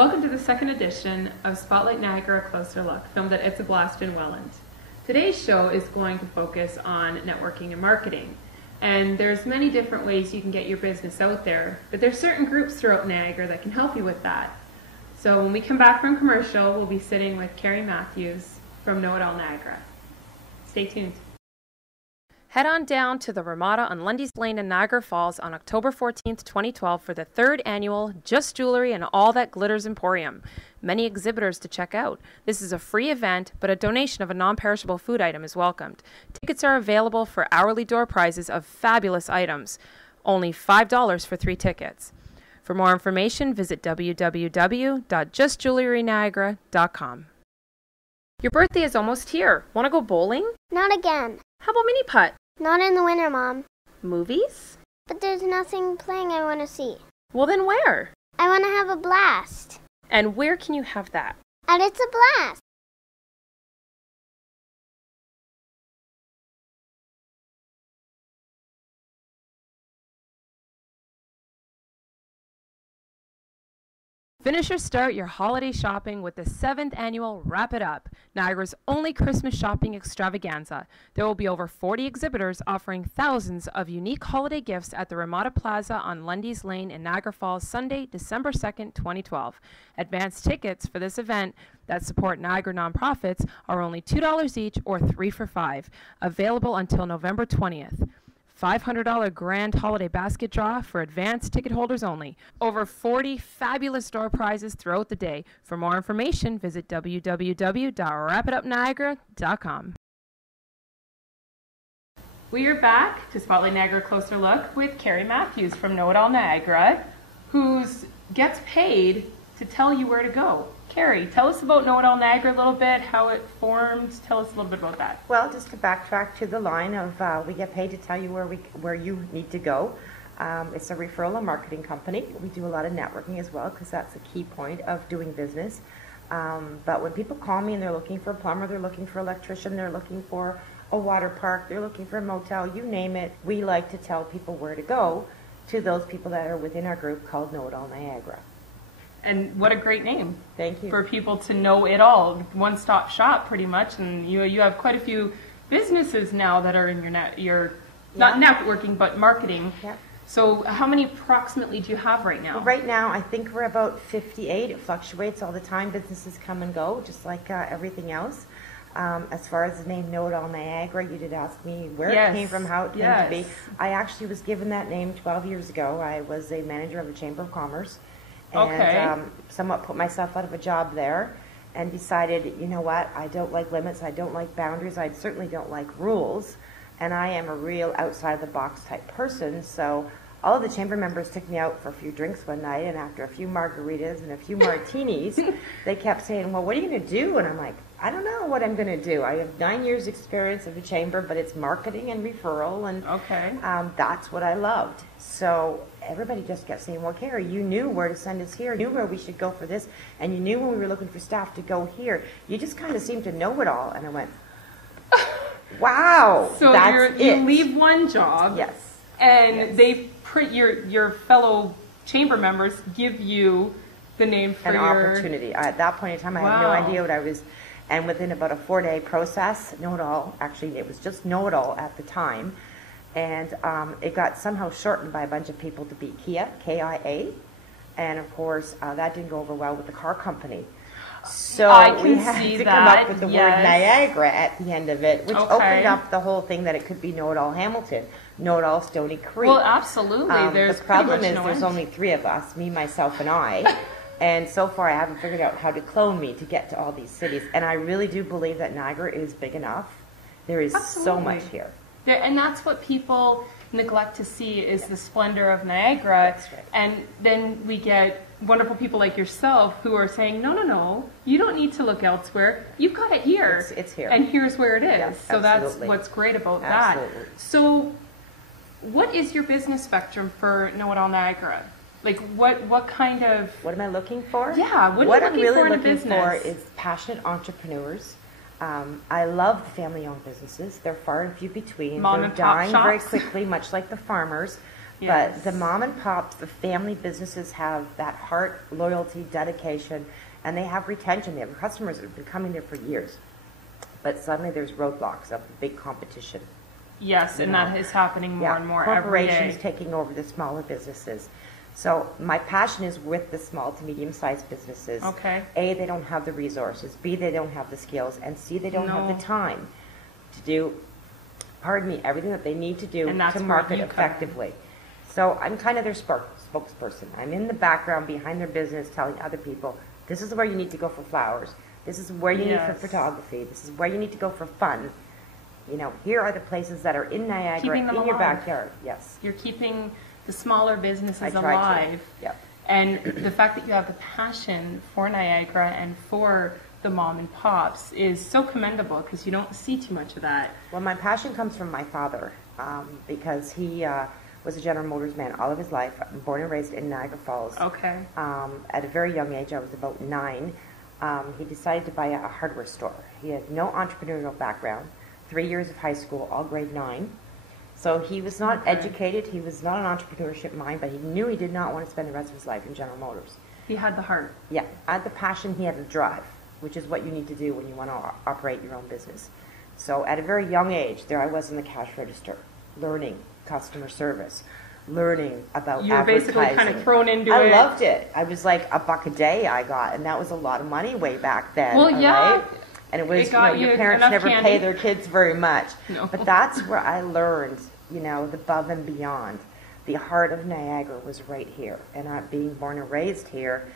Welcome to the second edition of Spotlight Niagara Closer Look, filmed at It's a Blast in Welland. Today's show is going to focus on networking and marketing. And there's many different ways you can get your business out there, but there's certain groups throughout Niagara that can help you with that. So when we come back from commercial, we'll be sitting with Carrie Matthews from Know It All Niagara. Stay tuned. Head on down to the Ramada on Lundy's Lane in Niagara Falls on October 14th, 2012 for the third annual Just Jewelry and All That Glitters Emporium. Many exhibitors to check out. This is a free event, but a donation of a non-perishable food item is welcomed. Tickets are available for hourly door prizes of fabulous items. Only $5 for 3 tickets. For more information, visit www.justjewelryniagara.com. Your birthday is almost here. Want to go bowling? Not again. How about mini putt? Not in the winter, Mom. Movies? But there's nothing playing I want to see. Well, then where? I want to have a blast. And where can you have that? And it's a blast. Finish or start your holiday shopping with the 7th annual Wrap It Up, Niagara's only Christmas shopping extravaganza. There will be over 40 exhibitors offering thousands of unique holiday gifts at the Ramada Plaza on Lundy's Lane in Niagara Falls, Sunday, December 2nd, 2012. Advance tickets for this event that support Niagara nonprofits are only $2 each or 3 for $5, available until November 20th. $500 grand holiday basket draw for advanced ticket holders only. Over 40 fabulous door prizes throughout the day. For more information, visit www.wrapitupniagara.com. We are back to Spotlight Niagara Closer Look with Carrie Matthews from Know It All Niagara, who gets paid to tell you where to go. Carrie, tell us about Know It All Niagara a little bit, how it formed. Tell us a little bit about that. Well, just to backtrack to the line of we get paid to tell you where you need to go. It's a referral and marketing company. We do a lot of networking as well because that's a key point of doing business. But when people call me and they're looking for a plumber, they're looking for an electrician, they're looking for a water park, they're looking for a motel, you name it, we like to tell people where to go to those people that are within our group called Know It All Niagara. And what a great name. Thank you. For people to know it all. One-stop shop, pretty much. And you have quite a few businesses now that are in your not networking, but marketing. Yeah. So how many approximately do you have right now? Well, right now, I think we're about 58. It fluctuates all the time. Businesses come and go, just like everything else. As far as the name Know It All Niagara, you did ask me where it came from, how it came to be. I actually was given that name 12 years ago. I was a manager of the Chamber of Commerce. And somewhat put myself out of a job there and decided, you know what, I don't like limits, I don't like boundaries, I certainly don't like rules, and I am a real outside-the-box type person, so all of the chamber members took me out for a few drinks one night, and after a few margaritas and a few martinis, they kept saying, well, what are you going to do? And I'm like, I don't know what I'm going to do. I have 9 years experience of the chamber, but it's marketing and referral, and that's what I loved. So everybody just kept saying, well, Carrie, you knew where to send us here, you knew where we should go for this, and you knew when we were looking for staff to go here. You just kind of seemed to know it all. And I went, wow, so that's you leave one job, and they your fellow chamber members give you the name for an opportunity. At that point in time, I had no idea what I was. And within about a 4-day process, Know It All, actually it was just Know It All at the time, and it got somehow shortened by a bunch of people to be Kia, K-I-A, and of course that didn't go over well with the car company. So we had to come up with the word Niagara at the end of it, which opened up the whole thing that it could be Know It All Hamilton, Know It All Stony Creek. Well, absolutely. The problem is there's only 3 of us, me, myself, and I. And so far, I haven't figured out how to clone me to get to all these cities. And I really do believe that Niagara is big enough. There is so much here. And that's what people neglect to see is the splendor of Niagara. That's right. And then we get wonderful people like yourself who are saying, no, no, no, you don't need to look elsewhere. You've got it here. It's here. And here's where it is. Yeah, so that's what's great about that. So what is your business spectrum for Know It All Niagara? Like what kind of... What am I looking for? Yeah, what are you looking for in a business? What I'm really looking for is passionate entrepreneurs. I love family-owned businesses. They're far and few between. They're dying very quickly, much like the farmers. Yes. But the mom and pops, the family businesses have that heart, loyalty, dedication, and they have retention. They have customers that have been coming there for years. But suddenly there's roadblocks of big competition. Yes, and that is happening more and more every day. Corporations taking over the smaller businesses. So my passion is with the small to medium-sized businesses. Okay. A, they don't have the resources. B, they don't have the skills. And C, they don't have the time to do, everything that they need to do to market effectively. So I'm kind of their spokesperson. I'm in the background behind their business telling other people, this is where you need to go for flowers. This is where you need for photography. This is where you need to go for fun. You know, here are the places that are in Niagara, in your backyard. Yes. You're keeping the smaller businesses alive. Yep. And the fact that you have the passion for Niagara and for the mom and pops is so commendable because you don't see too much of that. Well, my passion comes from my father because he was a General Motors man all of his life. I'm born and raised in Niagara Falls. Okay. At a very young age, I was about 9. He decided to buy a hardware store. He had no entrepreneurial background, 3 years of high school, all grade 9. So he was not educated, he was not an entrepreneurship mind, but he knew he did not want to spend the rest of his life in General Motors. He had the heart. Yeah, I had the passion, he had the drive, which is what you need to do when you want to operate your own business. So at a very young age, there I was in the cash register, learning customer service, learning about you were advertising. Basically kind of thrown into it. I loved it. I was like $1 a day I got, and that was a lot of money way back then. Well, yeah. Right? And it was, your parents never pay their kids very much. No. But that's where I learned, the above and beyond. The heart of Niagara was right here. And being born and raised here,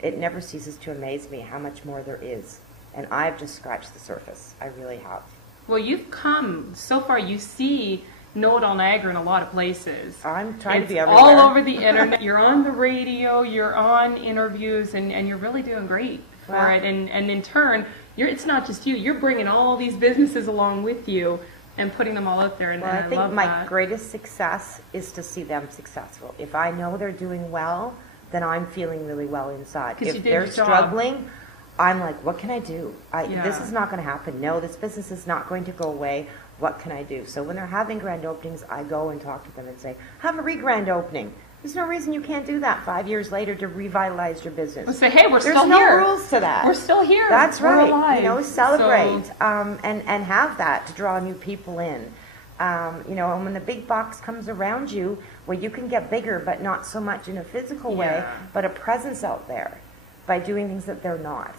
it never ceases to amaze me how much more there is. And I've just scratched the surface. I really have. Well, you've come so far. You see Know-It-All Niagara in a lot of places. I'm trying to be everywhere. All over the internet. You're on the radio, you're on interviews, and you're really doing great for it. And in turn, it's not just you. You're bringing all these businesses along with you and putting them all out there. And I think love my greatest success is to see them successful. If I know they're doing well, then I'm feeling really well inside. If they're struggling, I'm like, what can I do? This is not going to happen. No, this business is not going to go away. What can I do? So when they're having grand openings, I go and talk to them and say, have a re-grand opening. There's no reason you can't do that 5 years later to revitalize your business. We'll say, hey, we're still here. There's no rules to that. We're still here. That's right. We're alive. Celebrate and have that to draw new people in. And when the big box comes around you, where you can get bigger, but not so much in a physical way, but a presence out there by doing things that they're not.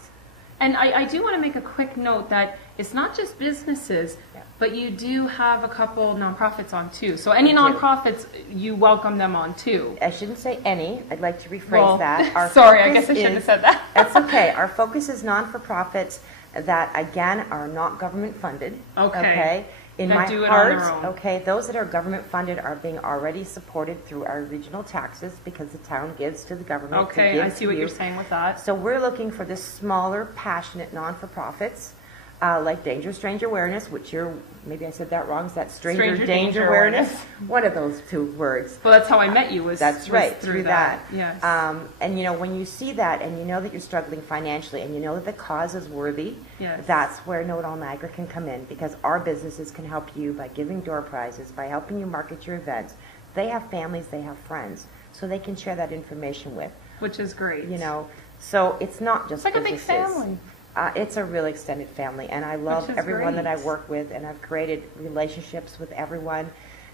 And I do want to make a quick note that it's not just businesses, but you do have a couple nonprofits on too. So any nonprofits, you welcome them on too. I shouldn't say any. I'd like to rephrase that. I guess I shouldn't have said that. That's okay. Our focus is non-for-profits that, again, are not government funded. Okay. In my heart, those that are government funded are being already supported through our regional taxes because the town gives to the government. Okay, I see what you're saying with that. So we're looking for the smaller, passionate non-for-profits like Danger Stranger Awareness, which maybe I said that wrong. Is that Stranger Danger Awareness? One of those two words. Well, that's how I met you. That's right, through that. Yes. And when you see that and you know that you're struggling financially and you know that the cause is worthy, that's where Know-It-All Niagara can come in because our businesses can help you by giving door prizes, by helping you market your events. They have families, they have friends, so they can share that information with. Which is great. So it's not just like businesses. It's like a big family. It's a really extended family, and I love everyone that I work with, and I've created relationships with everyone,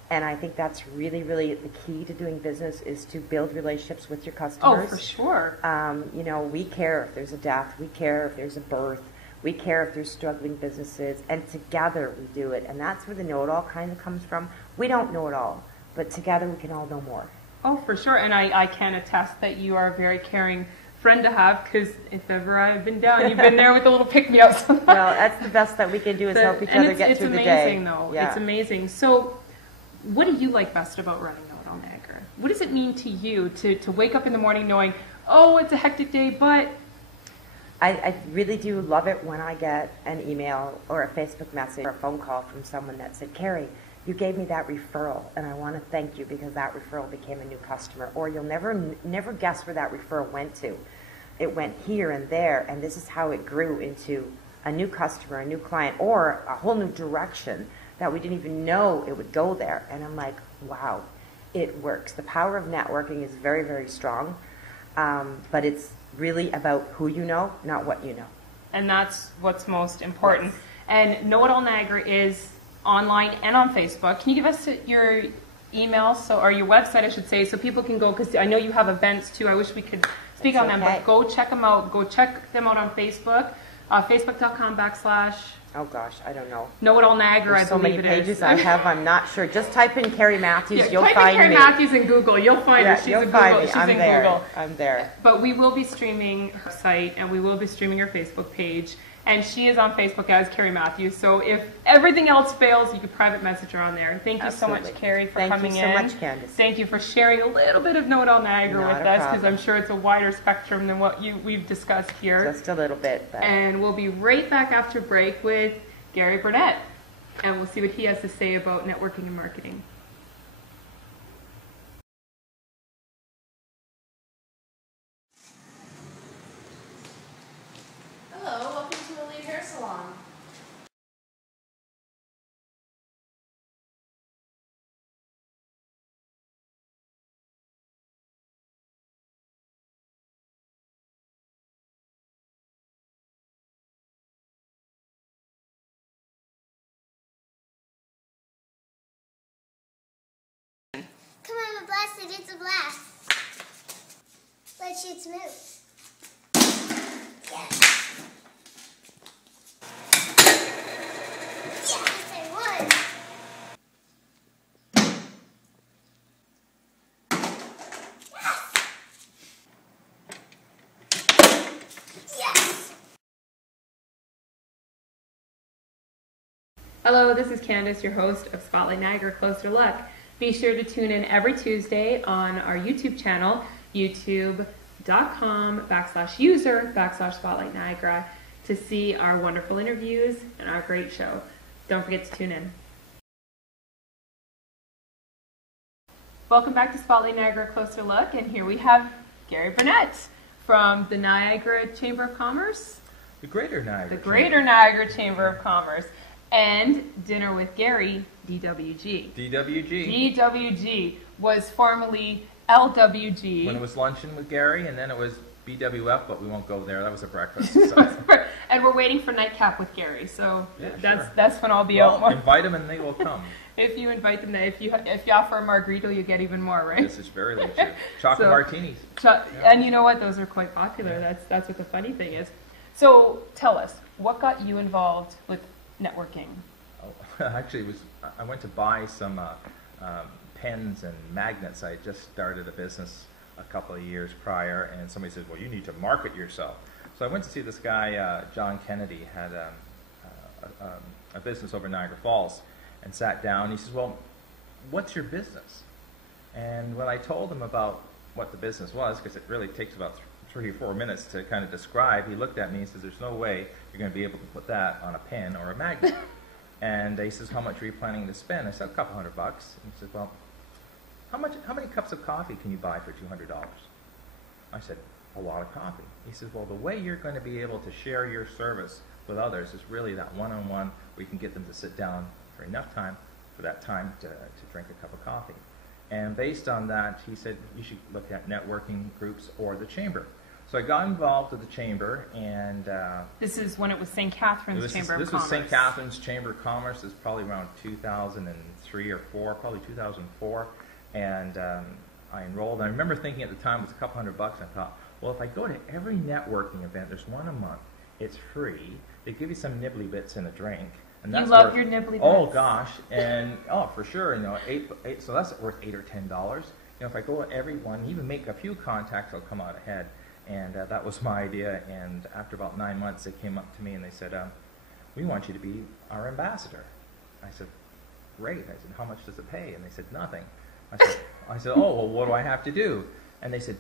and I think that's really, really the key to doing business is to build relationships with your customers. Oh, for sure. We care if there's a death, we care if there's a birth, we care if there's struggling businesses, and together we do it, and that's where the know-it-all kind of comes from. We don't know it all, but together we can all know more. Oh, for sure, and I can attest that you are a very caring friend to have because if ever I've been down, you've been there with a little pick-me-ups. Well, that's the best that we can do is help each other get through the day. It's amazing, though. Yeah. It's amazing. So what do you like best about running Know-It-All Niagara? What does it mean to you to wake up in the morning knowing, oh, it's a hectic day, but... I really do love it when I get an email or a Facebook message or a phone call from someone that said, Carrie, you gave me that referral, and I want to thank you because that referral became a new customer. Or you'll never guess where that referral went to. It went here and there, and this is how it grew into a new customer, a new client, or a whole new direction that we didn't even know it would go there. And I'm like, wow, it works. The power of networking is very, very strong, but it's really about who you know, not what you know. And that's what's most important. Yes. And Know It All Niagara is online and on Facebook. Can you give us your email, or your website, I should say, so people can go, because I know you have events too. I wish we could speak on them, but go check them out. Go check them out on Facebook, facebook.com/ oh gosh, I don't know. Know It All Niagara, There's so many pages I have, I'm not sure. Just type in Carrie Matthews, you'll find me. Type in Carrie Matthews in Google, you'll find her. She's you'll in find Google. me. She's I'm in there. Google. I'm there. But we will be streaming her site, and we will be streaming her Facebook page. And she is on Facebook as Carrie Matthews. So if everything else fails, you can private message her on there. Thank you so much, Carrie, for coming in. Thank you so much, Candace. Thank you for sharing a little bit of Know It All Niagara with us, because I'm sure it's a wider spectrum than what we've discussed here. Just a little bit. But. And we'll be right back after break with Gary Burnett. And we'll see what he has to say about networking and marketing. Hello, welcome to Elite Hair Salon. Come on, I'm blasted. It's a blast. Let's shoot smooth. Yes. Yes, I won. Yes. Yes. Hello, this is Candace, your host of Spotlight Niagara Closer Luck. Be sure to tune in every Tuesday on our YouTube channel, youtube.com/user/Spotlight Niagara, to see our wonderful interviews and our great show. Don't forget to tune in. Welcome back to Spotlight Niagara Closer Look, and here we have Gary Burnett from the Niagara Chamber of Commerce. The Greater Niagara. The Greater Niagara Chamber of Commerce. And Dinner with Gary, DWG. DWG. DWG was formerly LWG. When it was luncheon with Gary, and then it was BWF, but we won't go there. That was a breakfast. So. And we're waiting for Nightcap with Gary, so yeah, that's when I'll be out more. Invite them and they will come. If you invite them, if you offer a margarita, you get even more, right? This is very legit. Chocolate martinis. And you know what? Those are quite popular. Yeah. That's what the funny thing is. So tell us, what got you involved with networking? Oh, actually, I went to buy some pens and magnets. I just started a business a couple of years prior, and somebody said, well, you need to market yourself. So I went to see this guy, John Kennedy, had a business over in Niagara Falls, and sat down. He says, well, what's your business? And when I told him about what the business was, because it really takes about 3 or 4 minutes to kind of describe, he looked at me and says, there's no way you're going to be able to put that on a pen or a magnet. And he says, how much are you planning to spend? I said, $200. And he said, well, how many cups of coffee can you buy for $200? I said, a lot of coffee. He says, well, the way you're going to be able to share your service with others is really that one-on-one where you can get them to sit down for enough time, for that time to drink a cup of coffee. And based on that, he said, you should look at networking groups or the chamber. So I got involved with the chamber, and this is when it was St. Catharines Chamber of Commerce. This was St. Catharines Chamber of Commerce. This is probably around 2003 or 4, probably 2004. And I enrolled. And I remember thinking at the time it was $200. I thought, well, if I go to every networking event, there's one a month. It's free. They give you some nibbly bits and a drink. And that's you love your nibbly bits. Oh gosh, and for sure, so that's worth $8 or $10. If I go to every one, even make a few contacts, I'll come out ahead. And that was my idea. And after about 9 months, they came up to me and they said, we want you to be our ambassador. I said, great. I said, how much does it pay? And they said, nothing. I said, oh, well, what do I have to do? And they said,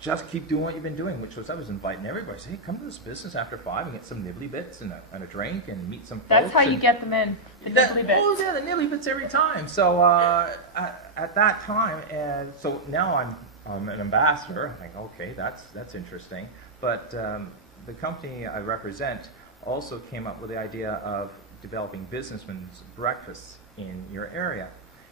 just keep doing what you've been doing, which was I was inviting everybody. I said, hey, come to this business after 5 and get some nibbly bits and a drink and meet some folks. That's how you get them in, the nibbly bits. Oh, yeah, the nibbly bits every time. So at that time, and so now I'm an ambassador. I think, okay, that's interesting. But the company I represent also came up with the idea of developing businessmen's breakfasts in your area.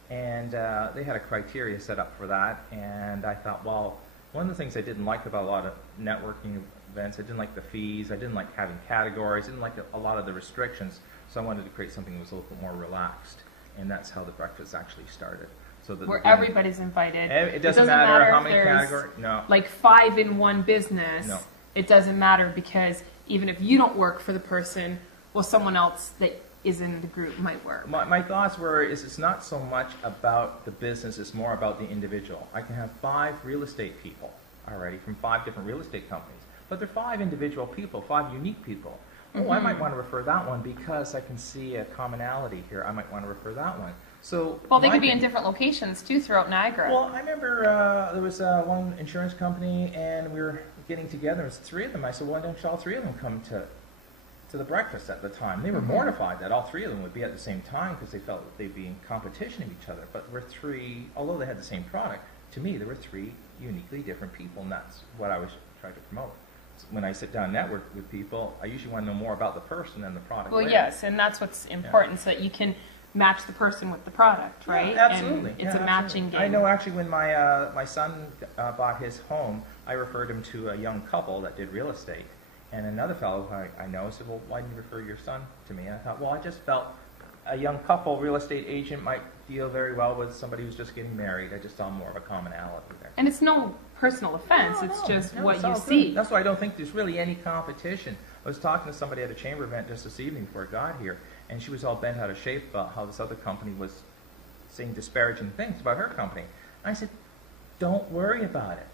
And they had a criteria set up for that, and I thought, well, one of the things I didn't like about a lot of networking events, I didn't like the fees, I didn't like having categories, I didn't like a lot of the restrictions, so I wanted to create something that was a little bit more relaxed, and that's how the breakfast actually started. So that where everybody's invited. It doesn't matter how many categories. No. Like 5 in one business. No. It doesn't matter because even if you don't work for the person, well, someone else that is in the group might work. My thoughts were, it's not so much about the business, it's more about the individual. I can have 5 real estate people already from 5 different real estate companies, but they're 5 individual people, 5 unique people. Oh, I might want to refer that one because I can see a commonality here. I might want to refer that one. So well, they could be in different locations too throughout Niagara. Well, I remember there was one insurance company, and we were getting together. There was 3 of them. I said, why don't all 3 of them come to the breakfast at the time? They were mortified that all 3 of them would be at the same time because they felt that they'd be in competition with each other. But there were 3, although they had the same product, to me there were 3 uniquely different people, and that's what I was trying to promote. When I sit down and network with people, I usually want to know more about the person than the product. Well, yes, and that's what's important, so that you can match the person with the product, right? Yeah, absolutely. And it's a matching game. I know actually when my son bought his home, I referred him to a young couple that did real estate. And another fellow I know said, well, why didn't you refer your son to me? And I thought, well, I just felt a young couple real estate agent might deal very well with somebody who's just getting married. I just saw more of a commonality there. And it's no personal offense, it's just what you see. That's why I don't think there's really any competition. I was talking to somebody at a chamber event just this evening before I got here, and she was all bent out of shape about how this other company was saying disparaging things about her company. And I said, don't worry about it.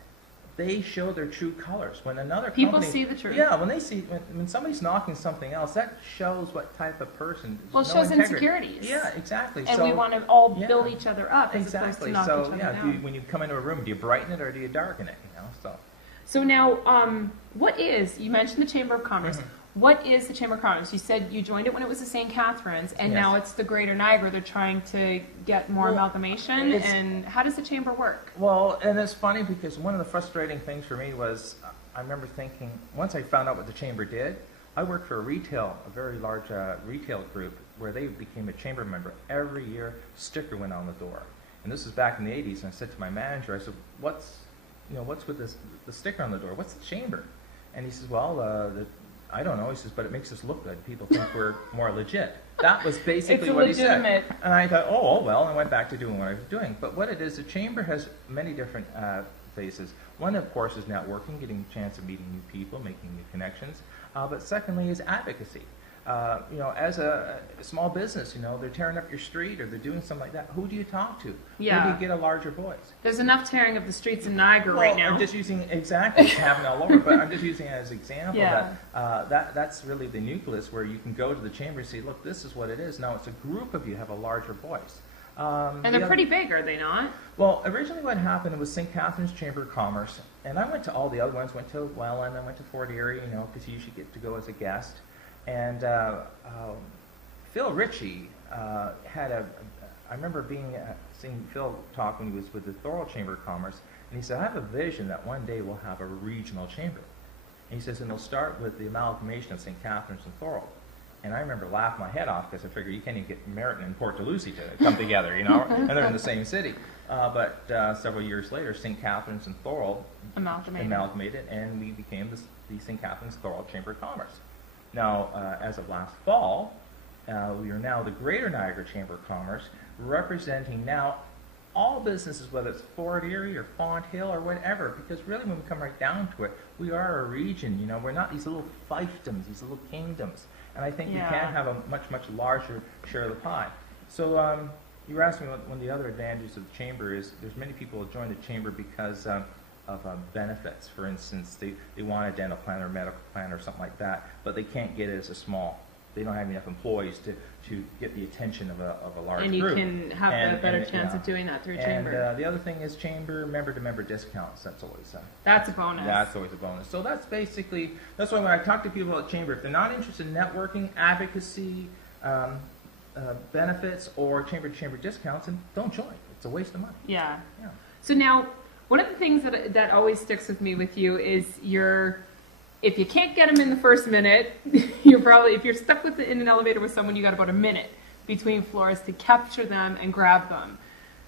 They show their true colors. When another people company, see the truth. Yeah, when somebody's knocking something else, that shows what type of person. Well, it shows insecurities. Yeah, exactly. And we want to all build each other up as opposed to knock each other down. When you come into a room, do you brighten it or do you darken it? So now, what is? You mentioned the Chamber of Commerce. What is the Chamber of Commerce? You said you joined it when it was the St. Catharines, and now it's the Greater Niagara. They're trying to get more amalgamation. And how does the Chamber work? Well, and it's funny because one of the frustrating things for me was I remember thinking, once I found out what the Chamber did, I worked for a very large retail group where they became a Chamber member. Every year, sticker went on the door. And this was back in the 80s, and I said to my manager, I said, what's with the sticker on the door? What's the Chamber? And he says, well, I don't know. He says, but it makes us look good. People think we're more legit. That was basically what he said. And I thought, oh, well, and I went back to doing what I was doing. But what it is, the Chamber has many different phases. One, of course, is networking, getting a chance of meeting new people, making new connections. But secondly is advocacy. As a small business, they're tearing up your street or they're doing something like that. Who do you talk to? Yeah. Who do you get a larger voice? There's enough tearing of the streets in Niagara right now. I'm just using exactly happening all over, but I'm just using it as an example that's really the nucleus where you can go to the Chamber and say, look, this is what it is. Now it's a group of you have a larger voice. And they're pretty big, are they not? Well, originally what happened was St. Catharines Chamber of Commerce, and I went to all the other ones. Went to Welland, I went to Fort Erie, because you usually get to go as a guest. And Phil Ritchie had I remember seeing Phil talk when he was with the Thorold Chamber of Commerce, and he said, I have a vision that one day we'll have a regional chamber. And he says, and it'll start with the amalgamation of St. Catharines and Thorold. And I remember laughing my head off because I figured you can't even get Merritton and Port Dalhousie to come together, and they're in the same city. But several years later, St. Catharines and Thorold amalgamated, and we became the St. Catharines Thorold Chamber of Commerce. Now, as of last fall, we are now the Greater Niagara Chamber of Commerce, representing now all businesses, whether it's Fort Erie or Font Hill or whatever, because really when we come right down to it, we are a region, we're not these little fiefdoms, these little kingdoms. And I think we can have a much, much larger share of the pie. So you were asking what one of the other advantages of the Chamber is. There's many people who join the Chamber because of benefits. For instance, they want a dental plan or medical plan or something like that, but they can't get it as a small. They don't have enough employees to get the attention of a large group. And you can have a better chance of doing that through Chamber. And the other thing is Chamber member-to-member discounts. That's always that's a bonus. That's always a bonus. So that's why when I talk to people about Chamber, if they're not interested in networking, advocacy, benefits, or chamber-to-chamber discounts, then don't join. It's a waste of money. Yeah. So now, one of the things that always sticks with me with you is if you can't get them in the first minute, if you're stuck in an elevator with someone, you got about a minute between floors to capture them and grab them.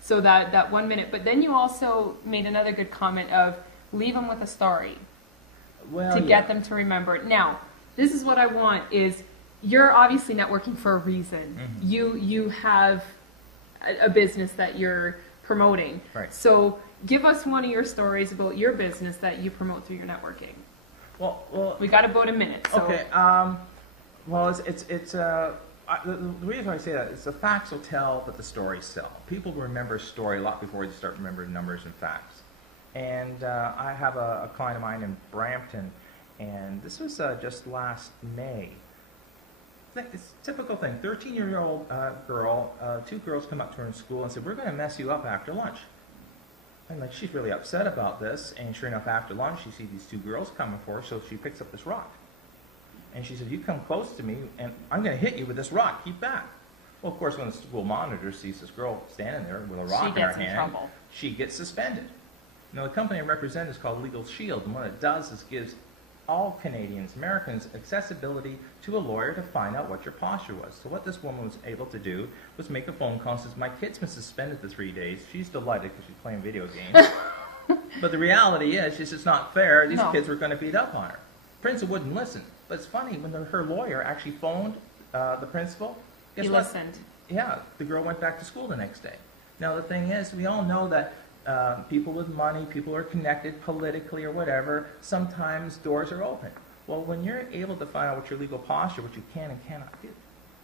So that 1 minute. But then you also made another good comment of leave them with a story to get them to remember it. Now, this is what I want is you're obviously networking for a reason. You have a business that you're promoting. Right. So give us one of your stories about your business that you promote through your networking. Well, We got about a minute. So. Okay. Well, the reason why I say that is the facts will tell, but the stories sell. People remember a story a lot before they start remembering numbers and facts. And I have a client of mine in Brampton, and this was just last May. It's a typical thing. 13-year-old girl, two girls come up to her in school and said, "We're going to mess you up after lunch." And like she's really upset about this, and sure enough, after lunch, she sees these two girls coming for her, so she picks up this rock. And she said, "You come close to me, and I'm going to hit you with this rock. Keep back." Well, of course, when the school monitor sees this girl standing there with a rock in her hand, she gets suspended. Now, the company I represent is called Sheild, and what it does is gives all Canadians, Americans, accessibility to a lawyer to find out what your posture was. So what this woman was able to do was make a phone call and says, "My kid's been suspended for 3 days. She's delighted because she's playing video games. But the reality is, it's not fair. These kids were going to beat up on her." Principal wouldn't listen. But it's funny, when her lawyer actually phoned the principal, guess what? Listened. Yeah, the girl went back to school the next day. Now, the thing is, we all know that people with money, people who are connected politically or whatever, sometimes doors are open. Well, when you're able to find out what your legal posture, what you can and cannot do,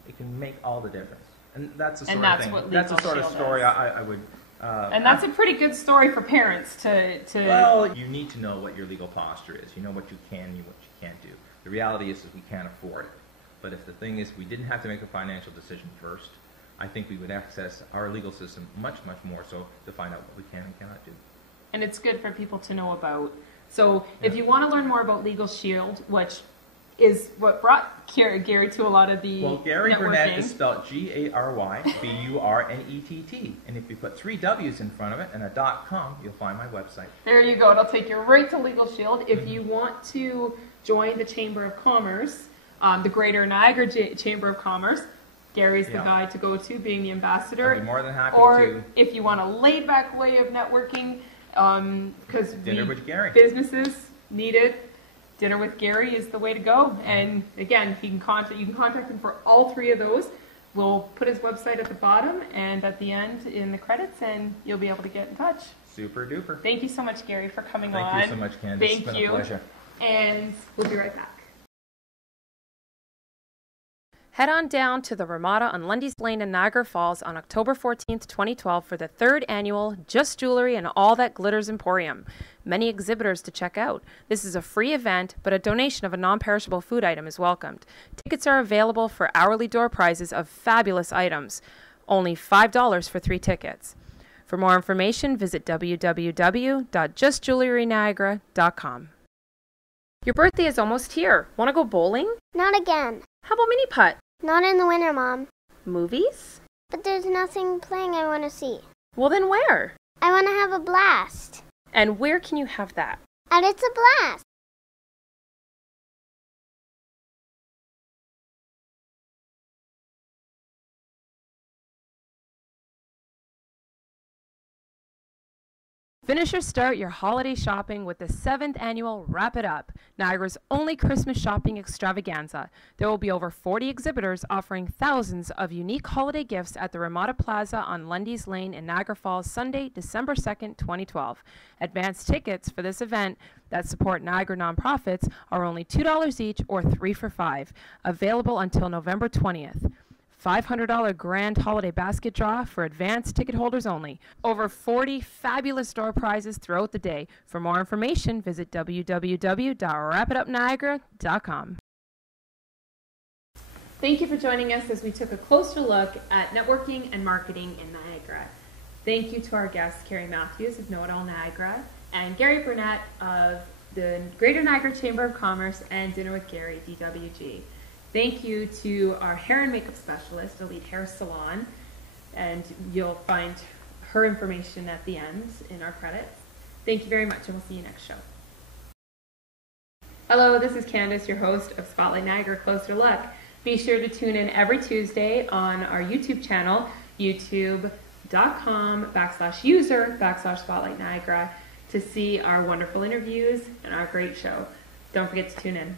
it can make all the difference. And that's the sort of thing. That's the sort of story I would. And that's a pretty good story for parents to. Well, you need to know what your legal posture is. You know what you can and what you can't do. The reality is we can't afford it. But if the thing is we didn't have to make a financial decision first, I think we would access our legal system much, much more so to find out what we can and cannot do. And it's good for people to know about. So if you want to learn more about Legal Sheild, which is what brought Gary to a lot of the Gary networking. Burnett is spelled Garyburnett. And if you put 3 W's in front of it and a .com, you'll find my website. There you go. It'll take you right to Legal Sheild. If you want to join the Chamber of Commerce, the Greater Niagara Chamber of Commerce, Gary's the guy to go to, being the ambassador. I'd be more than happy or to. If you want a laid-back way of networking, because Dinner with Gary. Businesses need it. Dinner with Gary is the way to go. And again, you can contact him for all 3 of those. We'll put his website at the bottom and at the end in the credits, and you'll be able to get in touch. Super duper. Thank you so much, Gary, for coming on. Thank you so much, Candace. Thank it's been you. a pleasure. And we'll be right back. Head on down to the Ramada on Lundy's Lane in Niagara Falls on October 14th, 2012 for the 3rd annual Just Jewelry and All That Glitters Emporium. Many exhibitors to check out. This is a free event, but a donation of a non-perishable food item is welcomed. Tickets are available for hourly door prizes of fabulous items. Only $5 for 3 tickets. For more information, visit www.justjewelryniagara.com. Your birthday is almost here. Want to go bowling? Not again. How about mini putt? Not in the winter, Mom. Movies? But there's nothing playing I want to see. Well, then where? I want to have a blast. And where can you have that? And it's a blast. Finish or start your holiday shopping with the 7th annual Wrap It Up, Niagara's only Christmas shopping extravaganza. There will be over 40 exhibitors offering thousands of unique holiday gifts at the Ramada Plaza on Lundy's Lane in Niagara Falls, Sunday, December 2nd, 2012. Advance tickets for this event that support Niagara nonprofits are only $2 each or 3 for $5, available until November 20th. $500 grand holiday basket draw for advanced ticket holders only. Over 40 fabulous door prizes throughout the day. For more information, visit www.wrapitupniagara.com. Thank you for joining us as we took a closer look at networking and marketing in Niagara. Thank you to our guests, Carrie Matthews of Know It All Niagara and Gary Burnett of the Greater Niagara Chamber of Commerce and Dinner with Gary, DWG. Thank you to our hair and makeup specialist, Elite Hair Salon, and you'll find her information at the end in our credits. Thank you very much, and we'll see you next show. Hello, this is Candace, your host of Spotlight Niagara Closer Look. Be sure to tune in every Tuesday on our YouTube channel, youtube.com/Spotlight www.facebook.com/user/Spotlight Niagara to see our wonderful interviews and our great show. Don't forget to tune in.